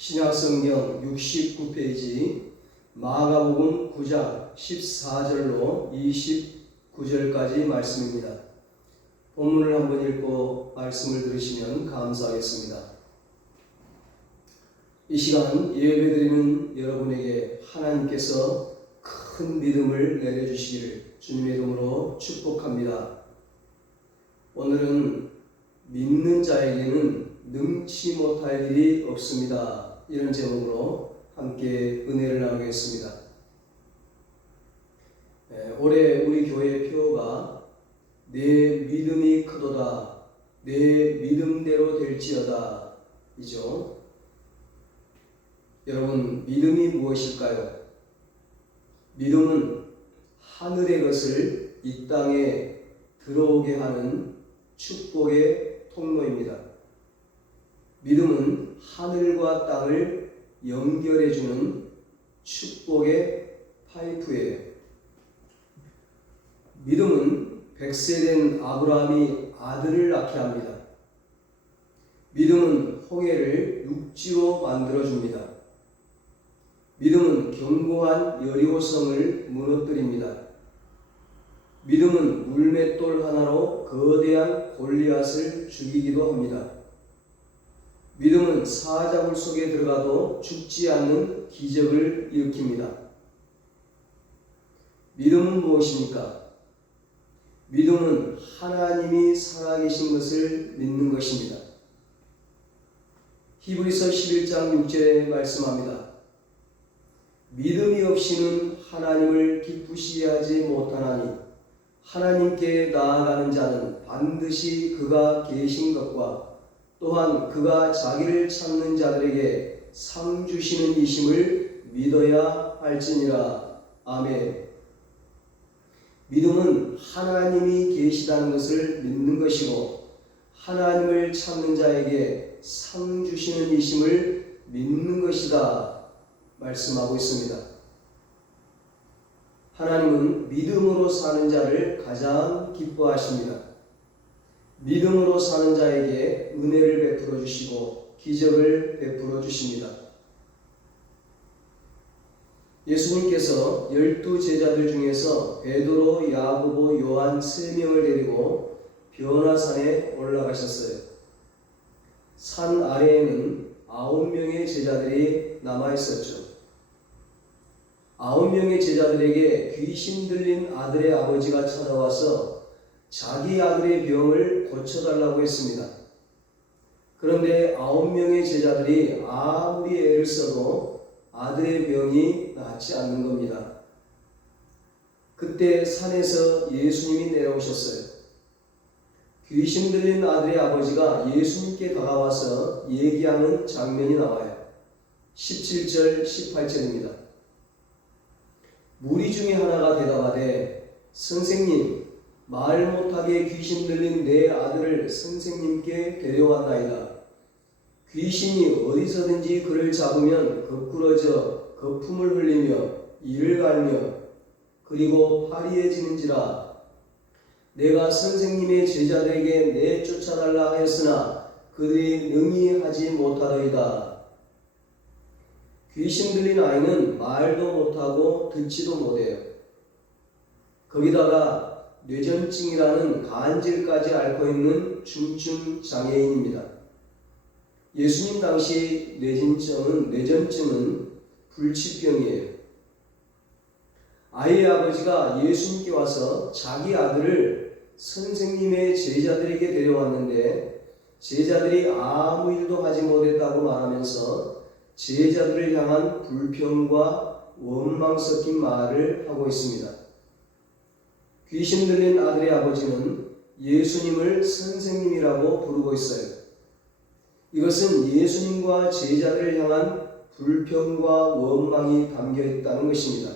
신약성경 69페이지 마가복음 9장 14절로 29절까지 말씀입니다. 본문을 한번 읽고 말씀을 들으시면 감사하겠습니다. 이 시간 예배드리는 여러분에게 하나님께서 큰 믿음을 내려주시기를 주님의 이름으로 축복합니다. 오늘은 믿는 자에게는 능치 못할 일이 없습니다. 이런 제목으로 함께 은혜를 나누겠습니다. 올해 우리 교회 표어가 내 믿음이 크도다, 내 믿음대로 될지어다 이죠. 여러분, 믿음이 무엇일까요? 믿음은 하늘의 것을 이 땅에 들어오게 하는 축복의 통로입니다. 믿음은 하늘과 땅을 연결해주는 축복의 파이프예요. 믿음은 100세 된 아브라함이 아들을 낳게 합니다. 믿음은 홍해를 육지로 만들어줍니다. 믿음은 견고한 여리고성을 무너뜨립니다. 믿음은 물맷돌 하나로 거대한 골리앗을 죽이기도 합니다. 믿음은 사자굴 속에 들어가도 죽지 않는 기적을 일으킵니다. 믿음은 무엇입니까? 믿음은 하나님이 살아계신 것을 믿는 것입니다. 히브리서 11장 6절에 말씀합니다. 믿음이 없이는 하나님을 기쁘시게 하지 못하나니 하나님께 나아가는 자는 반드시 그가 계신 것과 또한 그가 자기를 찾는 자들에게 상 주시는 이심을 믿어야 할지니라. 아멘. 믿음은 하나님이 계시다는 것을 믿는 것이고 하나님을 찾는 자에게 상 주시는 이심을 믿는 것이다 말씀하고 있습니다. 하나님은 믿음으로 사는 자를 가장 기뻐하십니다. 믿음으로 사는 자에게 은혜를 베풀어 주시고 기적을 베풀어 주십니다. 예수님께서 12 제자들 중에서 베드로, 야고보, 요한 3명을 데리고 변화산에 올라가셨어요. 산 아래에는 9명의 제자들이 남아 있었죠. 9명의 제자들에게 귀신 들린 아들의 아버지가 찾아와서 자기 아들의 병을 고쳐달라고 했습니다. 그런데 9명의 제자들이 아무리 애를 써도 아들의 병이 낫지 않는 겁니다. 그때 산에서 예수님이 내려오셨어요. 귀신 들린 아들의 아버지가 예수님께 다가와서 얘기하는 장면이 나와요. 17절, 18절입니다. 무리 중에 하나가 대답하되 선생님, 말 못하게 귀신 들린 내 아들을 선생님께 데려왔나이다. 귀신이 어디서든지 그를 잡으면 거꾸러져 거품을 흘리며 이를 갈며 그리고 파리해지는지라. 내가 선생님의 제자들에게 내쫓아달라 하였으나 그들이 능히 하지 못하더이다. 귀신 들린 아이는 말도 못하고 듣지도 못해요. 거기다가 뇌전증이라는 간질까지 앓고 있는 중증 장애인입니다. 예수님 당시 뇌전증은 불치병이에요. 아이의 아버지가 예수님께 와서 자기 아들을 선생님의 제자들에게 데려왔는데 제자들이 아무 일도 하지 못했다고 말하면서 제자들을 향한 불평과 원망 섞인 말을 하고 있습니다. 귀신 들린 아들의 아버지는 예수님을 선생님이라고 부르고 있어요. 이것은 예수님과 제자들을 향한 불평과 원망이 담겨 있다는 것입니다.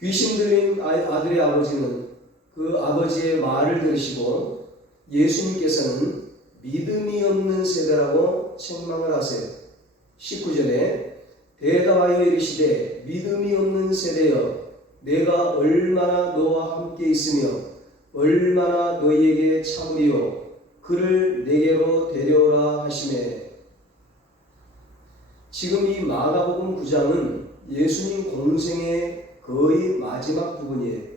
귀신 들린 아들의 아버지는 그 아버지의 말을 들으시고 예수님께서는 믿음이 없는 세대라고 책망을 하세요. 19절에 대답하여 이르시되 믿음이 없는 세대여 내가 얼마나 너와 함께 있으며 얼마나 너희에게 참으리요 그를 내게로 데려오라 하시매 지금 이 마가복음 9장은 예수님 공생의 거의 마지막 부분이에요.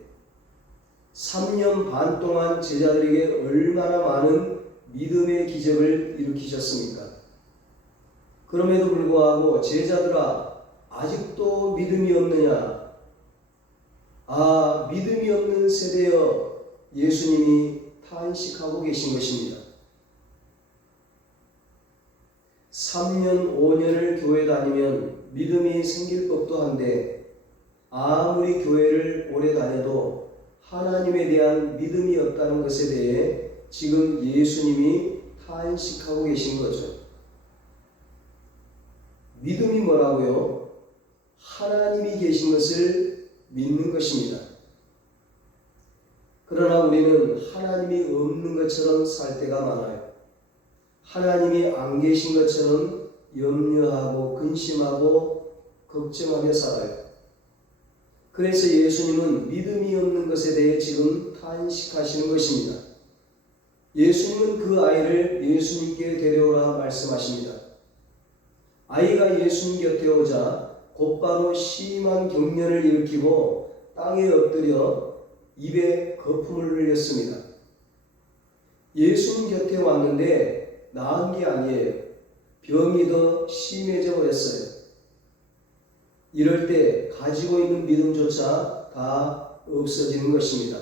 3년 반 동안 제자들에게 얼마나 많은 믿음의 기적을 일으키셨습니까? 그럼에도 불구하고 제자들아, 아직도 믿음이 없느냐? 아, 믿음이 없는 세대여, 예수님이 탄식하고 계신 것입니다. 3년, 5년을 교회 다니면 믿음이 생길 법도 한데 아무리 교회를 오래 다녀도 하나님에 대한 믿음이 없다는 것에 대해 지금 예수님이 탄식하고 계신 거죠. 믿음이 뭐라고요? 하나님이 계신 것을 믿는 것입니다. 그러나 우리는 하나님이 없는 것처럼 살 때가 많아요. 하나님이 안 계신 것처럼 염려하고 근심하고 걱정하며 살아요. 그래서 예수님은 믿음이 없는 것에 대해 지금 탄식하시는 것입니다. 예수님은 그 아이를 예수님께 데려오라 말씀하십니다. 아이가 예수님 곁에 오자 곧바로 심한 경련을 일으키고 땅에 엎드려 입에 거품을 흘렸습니다. 예수님 곁에 왔는데 나은 게 아니에요. 병이 더 심해져 버렸어요. 이럴 때 가지고 있는 믿음조차 다 없어지는 것입니다.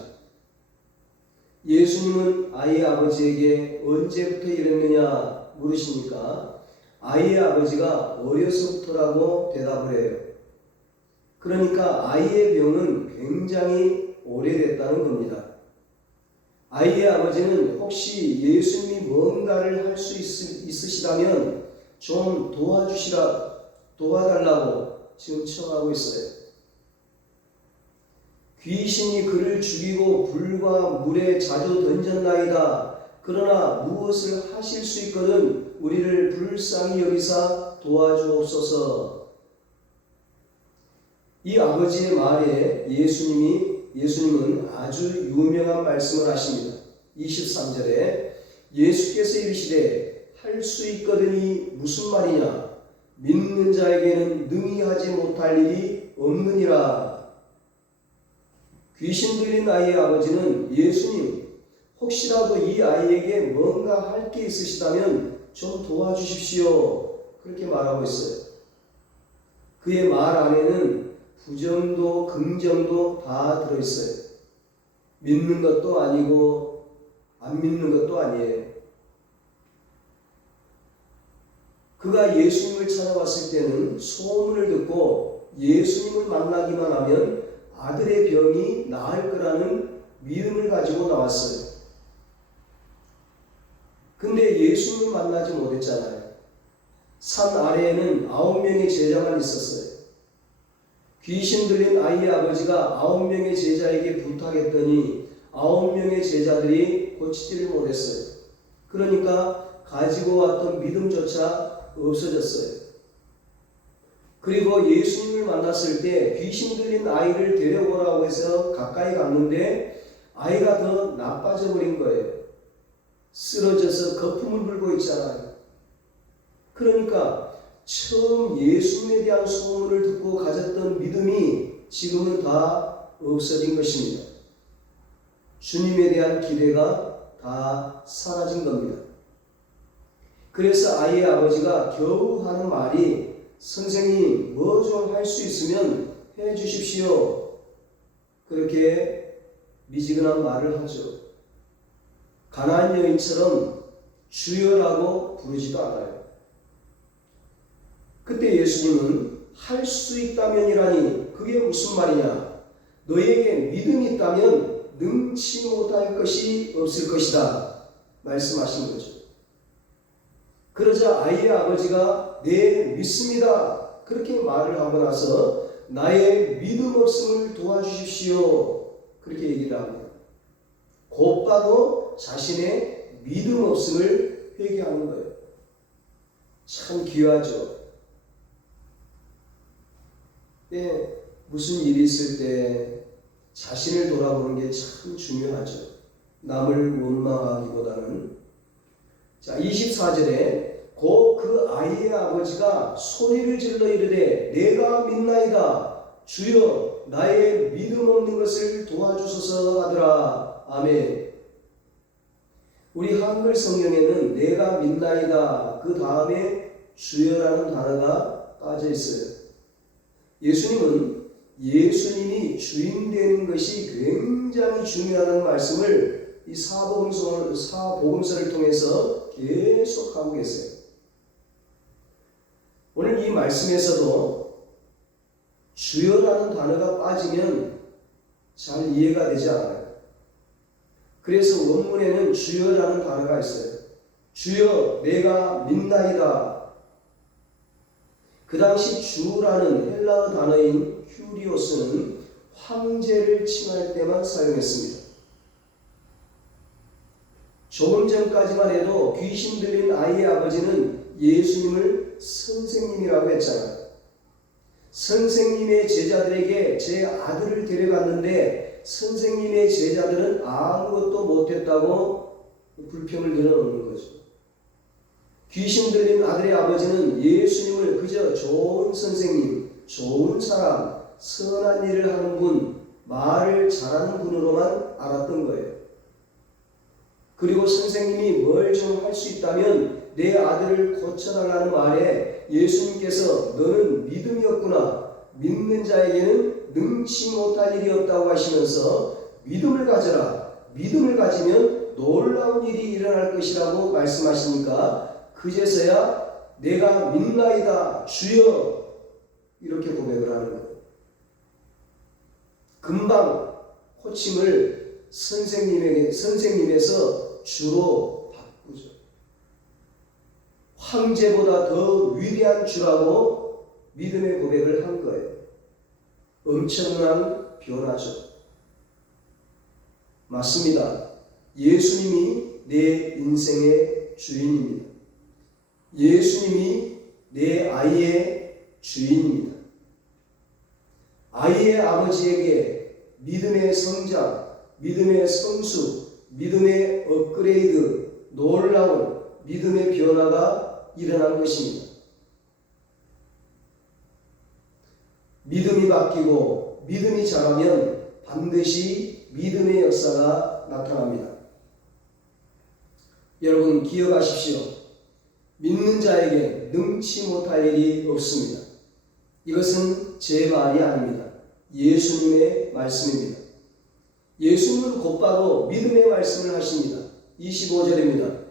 예수님은 아이의 아버지에게 언제부터 이랬느냐 물으시니까 아이의 아버지가 어려서부터라고 대답을 해요. 그러니까 아이의 병은 굉장히 오래됐다는 겁니다. 아이의 아버지는 혹시 예수님이 뭔가를 할 수 있으시다면 좀 도와달라고 지금 청하고 있어요. 귀신이 그를 죽이고 불과 물에 자주 던졌나이다. 그러나 무엇을 하실 수 있거든 우리를 불쌍히 여기사 도와주옵소서. 이 아버지의 말에 예수님은 아주 유명한 말씀을 하십니다. 23절에 예수께서 이르시되 할 수 있거든이 무슨 말이냐? 믿는 자에게는 능히 하지 못할 일이 없느니라. 귀신 들린 아이의 아버지는 예수님, 혹시라도 이 아이에게 뭔가 할 게 있으시다면 좀 도와주십시오. 그렇게 말하고 있어요. 그의 말 안에는 부정도 긍정도 다 들어있어요. 믿는 것도 아니고 안 믿는 것도 아니에요. 그가 예수님을 찾아왔을 때는 소문을 듣고 예수님을 만나기만 하면 아들의 병이 나을 거라는 믿음을 가지고 나왔어요. 근데 예수님을 만나지 못했잖아요. 산 아래에는 9명의 제자만 있었어요. 귀신 들린 아이의 아버지가 9명의 제자에게 부탁했더니 9명의 제자들이 고치지를 못했어요. 그러니까 가지고 왔던 믿음조차 없어졌어요. 그리고 예수님을 만났을 때 귀신 들린 아이를 데려오라고 해서 가까이 갔는데 아이가 더 나빠져 버린 거예요. 쓰러져서 거품을 불고 있잖아요. 그러니까 처음 예수님에 대한 소문을 듣고 가졌던 믿음이 지금은 다 없어진 것입니다. 주님에 대한 기대가 다 사라진 겁니다. 그래서 아이의 아버지가 겨우 하는 말이 선생님 뭐 좀 할 수 있으면 해 주십시오. 그렇게 미지근한 말을 하죠. 가나안 여인처럼 주여라고 부르지도 않아요. 그때 예수님은 할 수 있다면이라니 그게 무슨 말이냐? 너에게 믿음이 있다면 능치 못할 것이 없을 것이다 말씀하신 거죠. 그러자 아이의 아버지가 네 믿습니다 그렇게 말을 하고 나서 나의 믿음 없음을 도와주십시오 그렇게 얘기를 합니다. 곧바로 자신의 믿음 없음을 회개하는 거예요. 참 귀하죠. 무슨 일이 있을 때 자신을 돌아보는 게 참 중요하죠. 남을 원망하기보다는. 자, 24절에 곧 또 그 아이의 아버지가 소리를 질러 이르되 내가 믿나이다. 주여 나의 믿음 없는 것을 도와주소서 하더라. 아멘. 우리 한글 성경에는 내가 믿나이다 그 다음에 주여라는 단어가 빠져 있어요. 예수님이 주인 되는 것이 굉장히 중요하다는 말씀을 이 사복음서를 통해서 계속 하고 계세요. 오늘 이 말씀에서도 주여라는 단어가 빠지면 잘 이해가 되지 않아요. 그래서 원문에는 주여라는 단어가 있어요. 주여 내가 믿나이다. 그 당시 주라는 헬라어 단어인 큐리오스는 황제를 칭할 때만 사용했습니다. 조금 전까지만 해도 귀신 들린 아이의 아버지는 예수님을 선생님이라고 했잖아요. 선생님의 제자들에게 제 아들을 데려갔는데 선생님의 제자들은 아무것도 못했다고 불평을 늘어놓는 거죠. 귀신 들린 아들의 아버지는 예수님을 그저 좋은 선생님, 좋은 사람, 선한 일을 하는 분, 말을 잘하는 분으로만 알았던 거예요. 그리고 선생님이 뭘 좀 할 수 있다면 내 아들을 고쳐달라는 말에 예수님께서 너는 믿음이 없구나. 믿는 자에게는 능치 못할 일이 없다고 하시면서 믿음을 가져라. 믿음을 가지면 놀라운 일이 일어날 것이라고 말씀하시니까 그제서야 내가 믿나이다 주여 이렇게 고백을 하는 거예요. 금방 호칭을 선생님에서 주로 바꾸죠. 황제보다 더 위대한 주라고 믿음의 고백을 한 거예요. 엄청난 변화죠. 맞습니다. 예수님이 내 인생의 주인입니다. 예수님이 내 아이의 주인입니다. 아이의 아버지에게 믿음의 성장, 믿음의 성수, 믿음의 업그레이드, 놀라운 믿음의 변화가 일어난 것입니다. 믿음이 바뀌고 믿음이 자라면 반드시 믿음의 역사가 나타납니다. 여러분 기억하십시오. 믿는 자에게 능치 못할 일이 없습니다. 이것은 제 말이 아닙니다. 예수님의 말씀입니다. 예수님은 곧바로 믿음의 말씀을 하십니다. 25절입니다.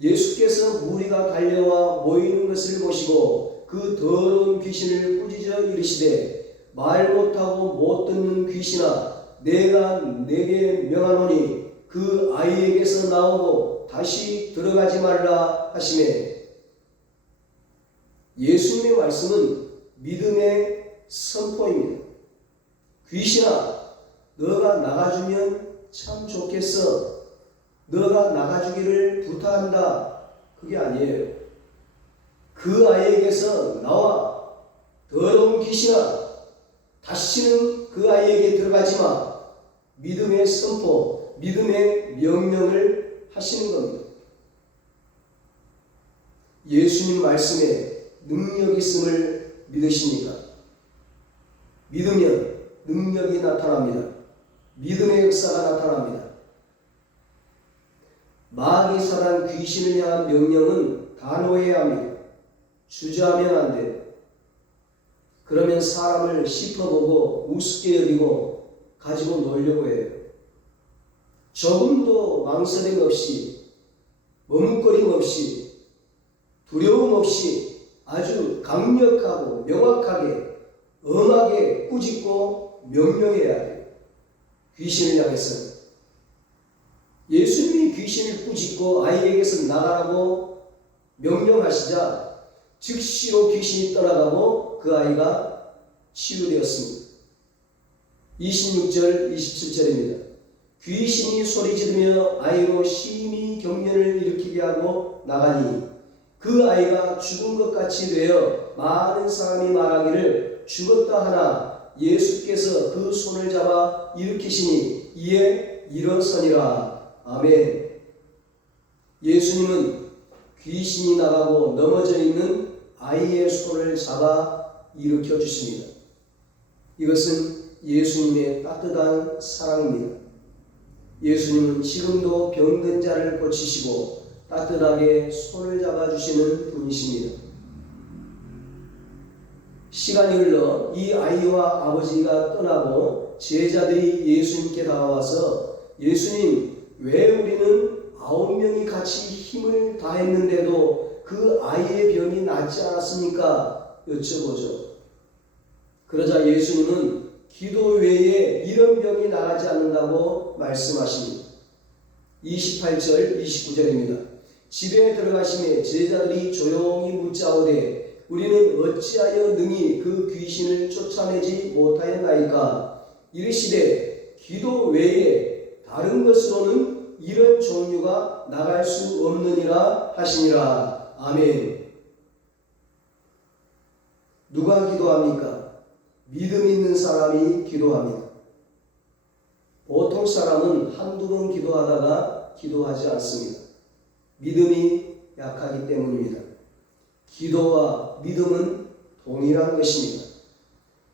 예수께서 무리가 달려와 모이는 것을 보시고 그 더러운 귀신을 꾸짖어 이르시되 말 못하고 못 듣는 귀신아 내가 내게 명하노니 그 아이에게서 나오고 다시 들어가지 말라 하시매. 예수님의 말씀은 믿음의 선포입니다. 귀신아 너가 나가주면 참 좋겠어. 너가 나가주기를 부탁한다. 그게 아니에요. 그 아이에게서 나와. 더러운 귀신아 다시는 그 아이에게 들어가지 마. 믿음의 선포, 믿음의 명령을 하시는 겁니다. 예수님 말씀에 능력이 있음을 믿으십니까? 믿으면 능력이 나타납니다. 믿음의 역사가 나타납니다. 마귀 사단 귀신을 향한 명령은 단호해야 합니다. 주저하면 안 돼요. 그러면 사람을 씹어보고 우습게 여기고 가지고 놀려고 해요. 조금도 망설임 없이 머뭇거림 없이 두려움 없이 아주 강력하고 명확하게 엄하게 꾸짖고 명령해야 해요. 귀신을 향해서는. 예수님이 귀신을 꾸짖고 아이에게서 나가라고 명령하시자 즉시로 귀신이 떠나가고 그 아이가 치유되었습니다. 26절 27절입니다. 귀신이 소리지르며 아이로 심히 경련을 일으키게 하고 나가니 그 아이가 죽은 것 같이 되어 많은 사람이 말하기를 죽었다 하나 예수께서 그 손을 잡아 일으키시니 이에 일어서니라. 아멘. 예수님은 귀신이 나가고 넘어져 있는 아이의 손을 잡아 일으켜 주십니다. 이것은 예수님의 따뜻한 사랑입니다. 예수님은 지금도 병든 자를 고치시고 따뜻하게 손을 잡아주시는 분이십니다. 시간이 흘러 이 아이와 아버지가 떠나고 제자들이 예수님께 다가와서 예수님, 왜 우리는 9명이 같이 힘을 다했는데도 그 아이의 병이 낫지 않았습니까? 여쭤보죠. 그러자 예수님은 기도 외에 이런 병이 나가지 않는다고 말씀하십니다. 28절, 29절입니다. 집에 들어가심에 제자들이 조용히 묻자오되 우리는 어찌하여 능히 그 귀신을 쫓아내지 못하였나이까? 이르시되 기도 외에 다른 것으로는 이런 종류가 나갈 수 없느니라 하시니라. 아멘. 누가 기도합니까? 믿음 있는 사람이 기도합니다. 보통 사람은 한두 번 기도하다가 기도하지 않습니다. 믿음이 약하기 때문입니다. 기도와 믿음은 동일한 것입니다.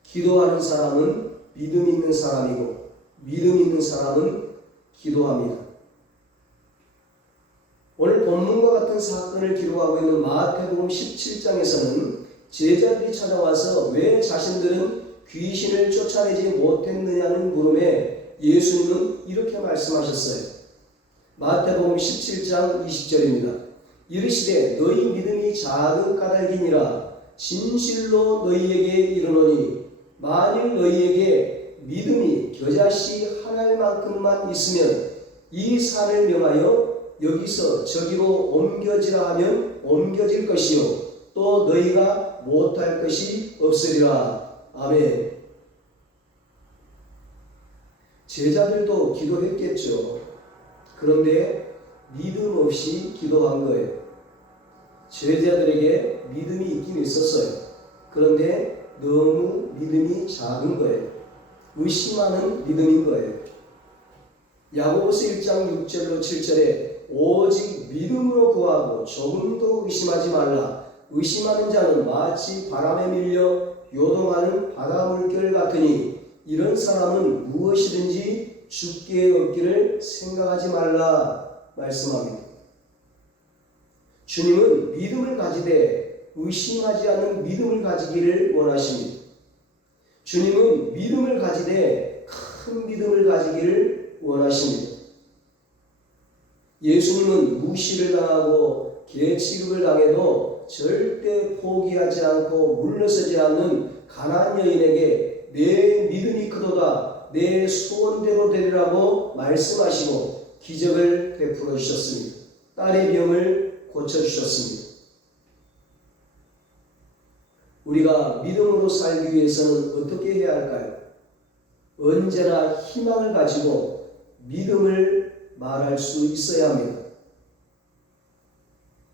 기도하는 사람은 믿음 있는 사람이고 믿음 있는 사람은 기도합니다. 오늘 본문과 같은 사건을 기록하고 있는 마태복음 17장에서는 제자들이 찾아와서 왜 자신들은 귀신을 쫓아내지 못했느냐는 물음에 예수님은 이렇게 말씀하셨어요. 마태복음 17장 20절입니다. 이르시되 너희 믿음이 작은 까닭이니라. 진실로 너희에게 이르노니 만일 너희에게 믿음이 겨자씨 하나만큼만 있으면 이 산을 명하여 여기서 저기로 옮겨지라 하면 옮겨질 것이요 또 너희가 못할 것이 없으리라. 아멘. 제자들도 기도했겠죠. 그런데 믿음 없이 기도한 거예요. 제자들에게 믿음이 있긴 있었어요. 그런데 너무 믿음이 작은 거예요. 의심하는 믿음인 거예요. 야고보서 1장 6절로 7절에 오직 믿음으로 구하고 조금도 의심하지 말라. 의심하는 자는 마치 바람에 밀려 요동하는 바다 물결 같으니 이런 사람은 무엇이든지 죽게 얻기를 생각하지 말라 말씀합니다. 주님은 믿음을 가지되 의심하지 않는 믿음을 가지기를 원하십니다. 주님은 믿음을 가지되 큰 믿음을 가지기를 원하십니다. 예수님은 무시를 당하고 개취급을 당해도 절대 포기하지 않고 물러서지 않는 가난한 여인에게 내 믿음이 크도다 내 소원대로 되리라고 말씀하시고 기적을 베풀어 주셨습니다. 딸의 병을 고쳐주셨습니다. 우리가 믿음으로 살기 위해서는 어떻게 해야 할까요? 언제나 희망을 가지고 믿음을 말할 수 있어야 합니다.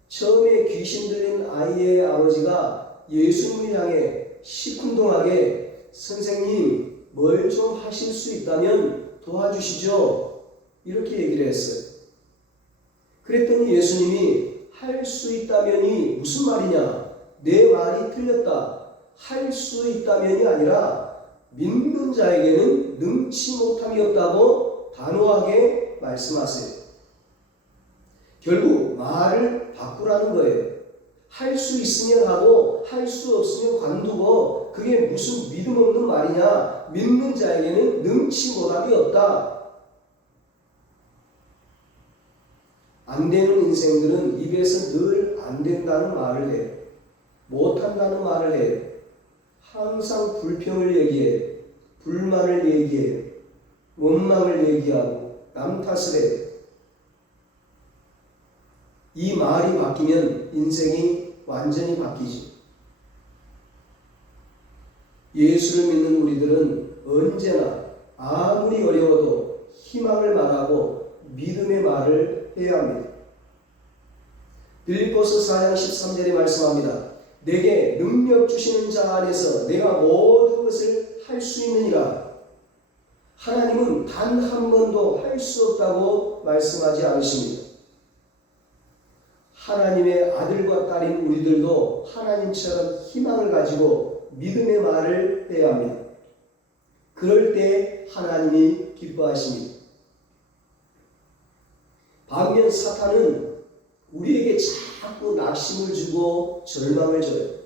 처음에 귀신 들린 아이의 아버지가 예수님을 향해 시큰둥하게 선생님 뭘 좀 하실 수 있다면 도와주시죠. 이렇게 얘기를 했어요. 그랬더니 예수님이 할 수 있다면이 무슨 말이냐? 내 말이 틀렸다. 할 수 있다면이 아니라 믿는 자에게는 능치 못함이 없다고 단호하게 말씀하세요. 결국 말을 바꾸라는 거예요. 할 수 있으면 하고 할 수 없으면 관두고 그게 무슨 믿음 없는 말이냐? 믿는 자에게는 능치 못함이 없다. 안 되는 인생들은 입에서 늘 안 된다는 말을 해요. 못한다는 말을 해요. 항상 불평을 얘기해요. 불만을 얘기해요. 원망을 얘기하고 남 탓을 해요. 이 말이 바뀌면 인생이 완전히 바뀌지. 예수를 믿는 우리들은 언제나 아무리 어려워도 희망을 말하고 믿음의 말을 해야 합니다. 빌립보서 4장 13절에 말씀합니다. 내게 능력 주시는 자 안에서 내가 모든 것을 할 수 있느니라. 하나님은 단 한 번도 할 수 없다고 말씀하지 않으십니다. 하나님의 아들과 딸인 우리들도 하나님처럼 희망을 가지고 믿음의 말을 해야 합니다. 그럴 때 하나님이 기뻐하십니다. 반면 사탄은 우리에게 자꾸 낙심을 주고 절망을 줘요.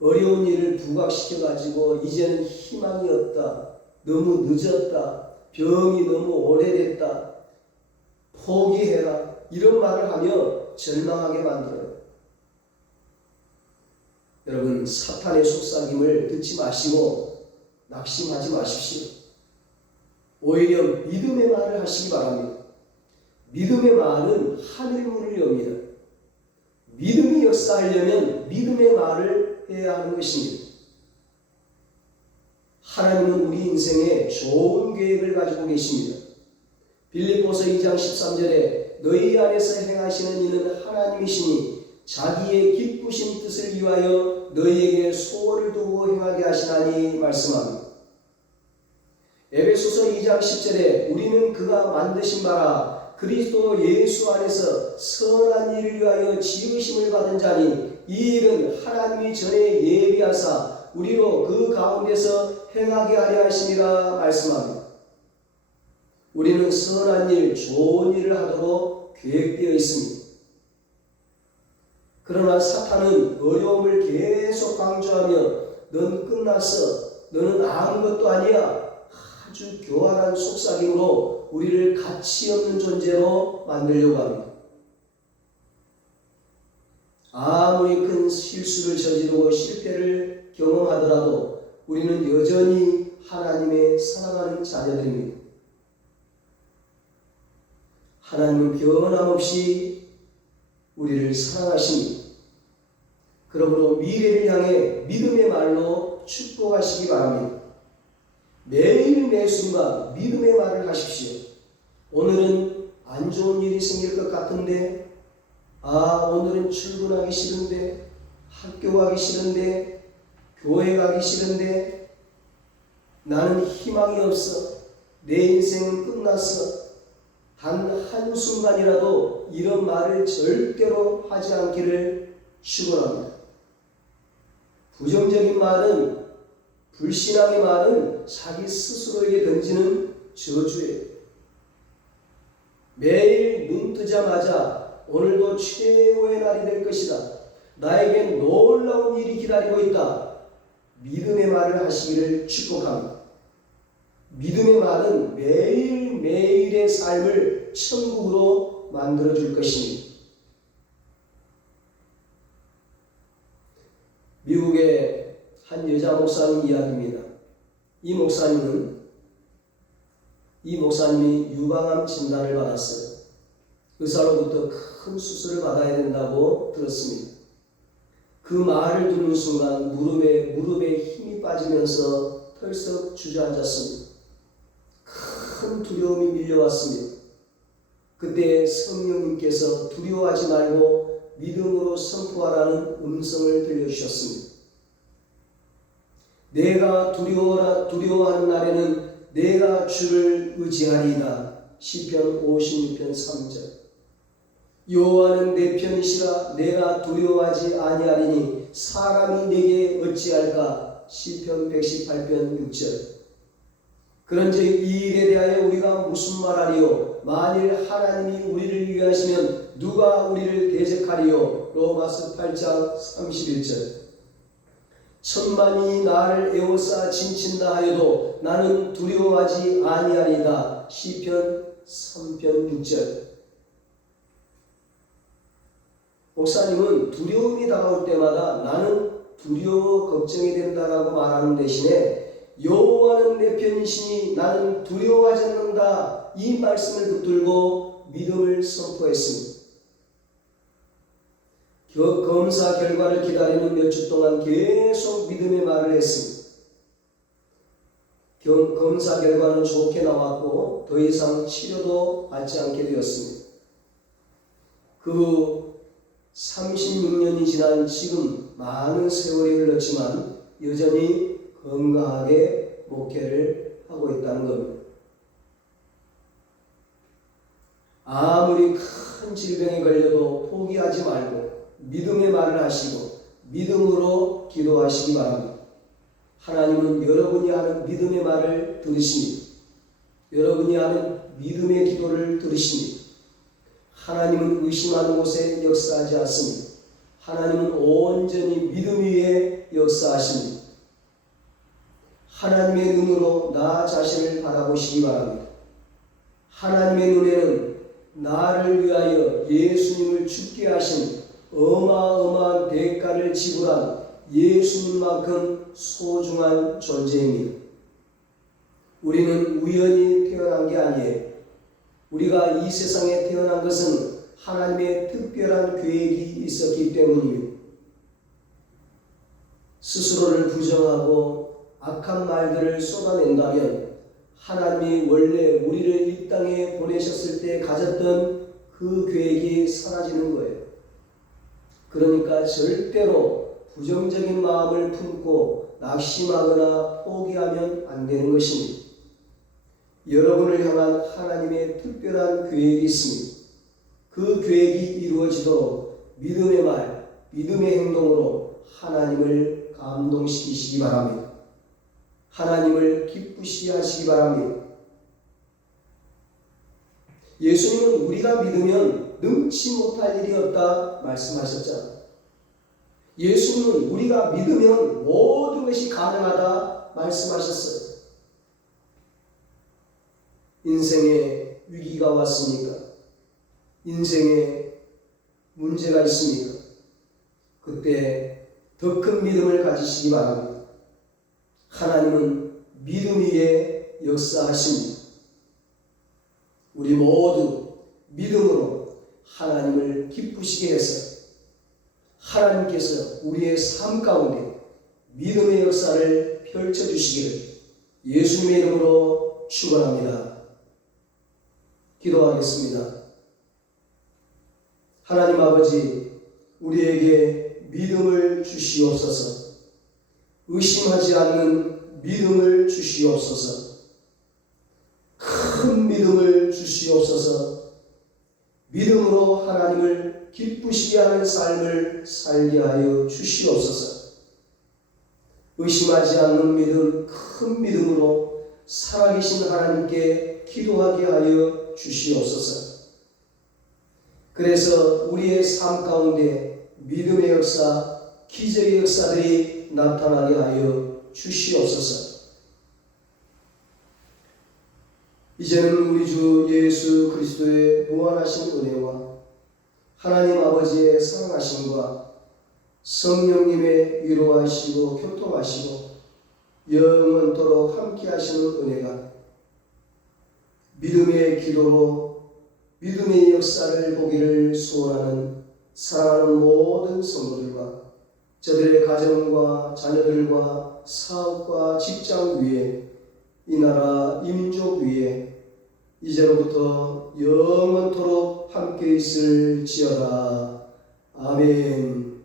어려운 일을 부각시켜가지고 이제는 희망이 없다, 너무 늦었다, 병이 너무 오래됐다, 포기해라, 이런 말을 하며 절망하게 만들어요. 여러분, 사탄의 속삭임을 듣지 마시고 낙심하지 마십시오. 오히려 믿음의 말을 하시기 바랍니다. 믿음의 말은 하늘문을 엽니다. 믿음이 역사하려면 믿음의 말을 해야 하는 것입니다. 하나님은 우리 인생에 좋은 계획을 가지고 계십니다. 빌립보서 2장 13절에 너희 안에서 행하시는 이는 하나님이시니 자기의 기쁘신 뜻을 위하여 너희에게 소원을 두고 행하게 하시나니 말씀합니다. 에베소서 2장 10절에 우리는 그가 만드신 바라 그리스도 예수 안에서 선한 일을 위하여 지으심을 받은 자니 이 일은 하나님이 전에 예비하사 우리로 그 가운데서 행하게 하려 하심이라 말씀합니다. 우리는 선한 일, 좋은 일을 하도록 계획되어 있습니다. 그러나 사탄은 어려움을 계속 강조하며 넌 끝났어, 너는 아무것도 아니야, 아주 교활한 속삭임으로 우리를 가치 없는 존재로 만들려고 합니다. 아무리 큰 실수를 저지르고 실패를 경험하더라도 우리는 여전히 하나님의 사랑하는 자녀들입니다. 하나님은 변함없이 우리를 사랑하십니다. 그러므로 미래를 향해 믿음의 말로 축복하시기 바랍니다. 매일 매 순간 믿음의 말을 하십시오. 오늘은 안 좋은 일이 생길 것 같은데, 오늘은 출근하기 싫은데, 학교 가기 싫은데, 교회 가기 싫은데, 나는 희망이 없어, 내 인생은 끝났어. 단 한순간이라도 이런 말을 절대로 하지 않기를 축원합니다. 부정적인 말은, 불신앙의 말은 자기 스스로에게 던지는 저주예요. 매일 눈 뜨자마자 오늘도 최고의 날이 될 것이다, 나에겐 놀라운 일이 기다리고 있다, 믿음의 말을 하시기를 축복합니다. 믿음의 말은 매일매일의 삶을 천국으로 만들어줄 것입니다. 미국의 한 여자 목사님 이야기입니다. 이 목사님이 유방암 진단을 받았어요. 의사로부터 큰 수술을 받아야 된다고 들었습니다. 그 말을 듣는 순간 무릎에 힘이 빠지면서 털썩 주저앉았습니다. 큰 두려움이 밀려왔습니다. 그때 성령님께서 두려워하지 말고 믿음으로 선포하라는 음성을 들려주셨습니다. 내가 두려워하는 날에는 내가 주를 의지하리이다. 시편 56편 3절. 여호와는 내 편이시라 내가 두려워하지 아니하리니 사람이 내게 어찌할까. 시편 118편 6절. 그런즉 이 일에 대하여 우리가 무슨 말하리요? 만일 하나님이 우리를 위하시면 누가 우리를 대적하리요? 로마서 8장 31절. 천만이 나를 에워싸 진친다 하여도 나는 두려워하지 아니하리이다. 시편 3편 6절. 목사님은 두려움이 다가올 때마다 나는 두려워 걱정이 된다라고 말하는 대신에 여호와는 내 편이시니 나는 두려워하지 않는다, 이 말씀을 붙들고 믿음을 선포했습니다. 검사 결과를 기다리는 몇 주 동안 계속 믿음의 말을 했습니다. 검사 결과는 좋게 나왔고 더 이상 치료도 받지 않게 되었습니다. 그 후 36년이 지난 지금 많은 세월이 흘렀지만 여전히 건강하게 목회를 하고 있다는 겁니다. 아무리 큰 질병에 걸려도 포기하지 말고 믿음의 말을 하시고 믿음으로 기도하시기 바랍니다. 하나님은 여러분이 하는 믿음의 말을 들으십니다. 여러분이 하는 믿음의 기도를 들으십니다. 하나님은 의심하는 곳에 역사하지 않습니다. 하나님은 온전히 믿음 위에 역사하십니다. 하나님의 눈으로 나 자신을 바라보시기 바랍니다. 하나님의 눈에는 나를 위하여 예수님을 죽게 하신 어마어마한 대가를 지불한 예수님만큼 소중한 존재입니다. 우리는 우연히 태어난 게 아니에요. 우리가 이 세상에 태어난 것은 하나님의 특별한 계획이 있었기 때문입니다. 스스로를 부정하고 악한 말들을 쏟아낸다면 하나님이 원래 우리를 이 땅에 보내셨을 때 가졌던 그 계획이 사라지는 거예요. 그러니까 절대로 부정적인 마음을 품고 낙심하거나 포기하면 안 되는 것입니다. 여러분을 향한 하나님의 특별한 계획이 있습니다. 그 계획이 이루어지도록 믿음의 말, 믿음의 행동으로 하나님을 감동시키시기 바랍니다. 하나님을 기쁘시게 하시기 바랍니다. 예수님은 우리가 믿으면 능치 못할 일이 없다 말씀하셨잖아요. 예수님은 우리가 믿으면 모든 것이 가능하다 말씀하셨어요. 인생에 위기가 왔습니까? 인생에 문제가 있습니까? 그때 더 큰 믿음을 가지시기 바랍니다. 하나님은 믿음 위에 역사하십니다. 우리 모두 믿음으로 하나님을 기쁘시게 해서 하나님께서 우리의 삶 가운데 믿음의 역사를 펼쳐주시기를 예수님의 이름으로 축원합니다. 기도하겠습니다. 하나님 아버지, 우리에게 믿음을 주시옵소서. 의심하지 않는 믿음을 주시옵소서. 큰 믿음을 주시옵소서. 믿음으로 하나님을 기쁘시게 하는 삶을 살게 하여 주시옵소서. 의심하지 않는 믿음, 큰 믿음으로 살아계신 하나님께 기도하게 하여 주시옵소서. 그래서 우리의 삶 가운데 믿음의 역사, 기적의 역사들이 나타나게 하여 주시옵소서. 이제는 우리 주 예수 그리스도의 무한하신 은혜와 하나님 아버지의 사랑하심과 성령님의 위로하시고 교통하시고 영원토록 함께 하시는 은혜가 믿음의 기도로 믿음의 역사를 보기를 소원하는 사랑하는 모든 성도들과 저들의 가정과 자녀들과 사업과 직장 위에 이 나라 이 민족 위에 이제로부터 영원토록 함께 있을지어다. 아멘.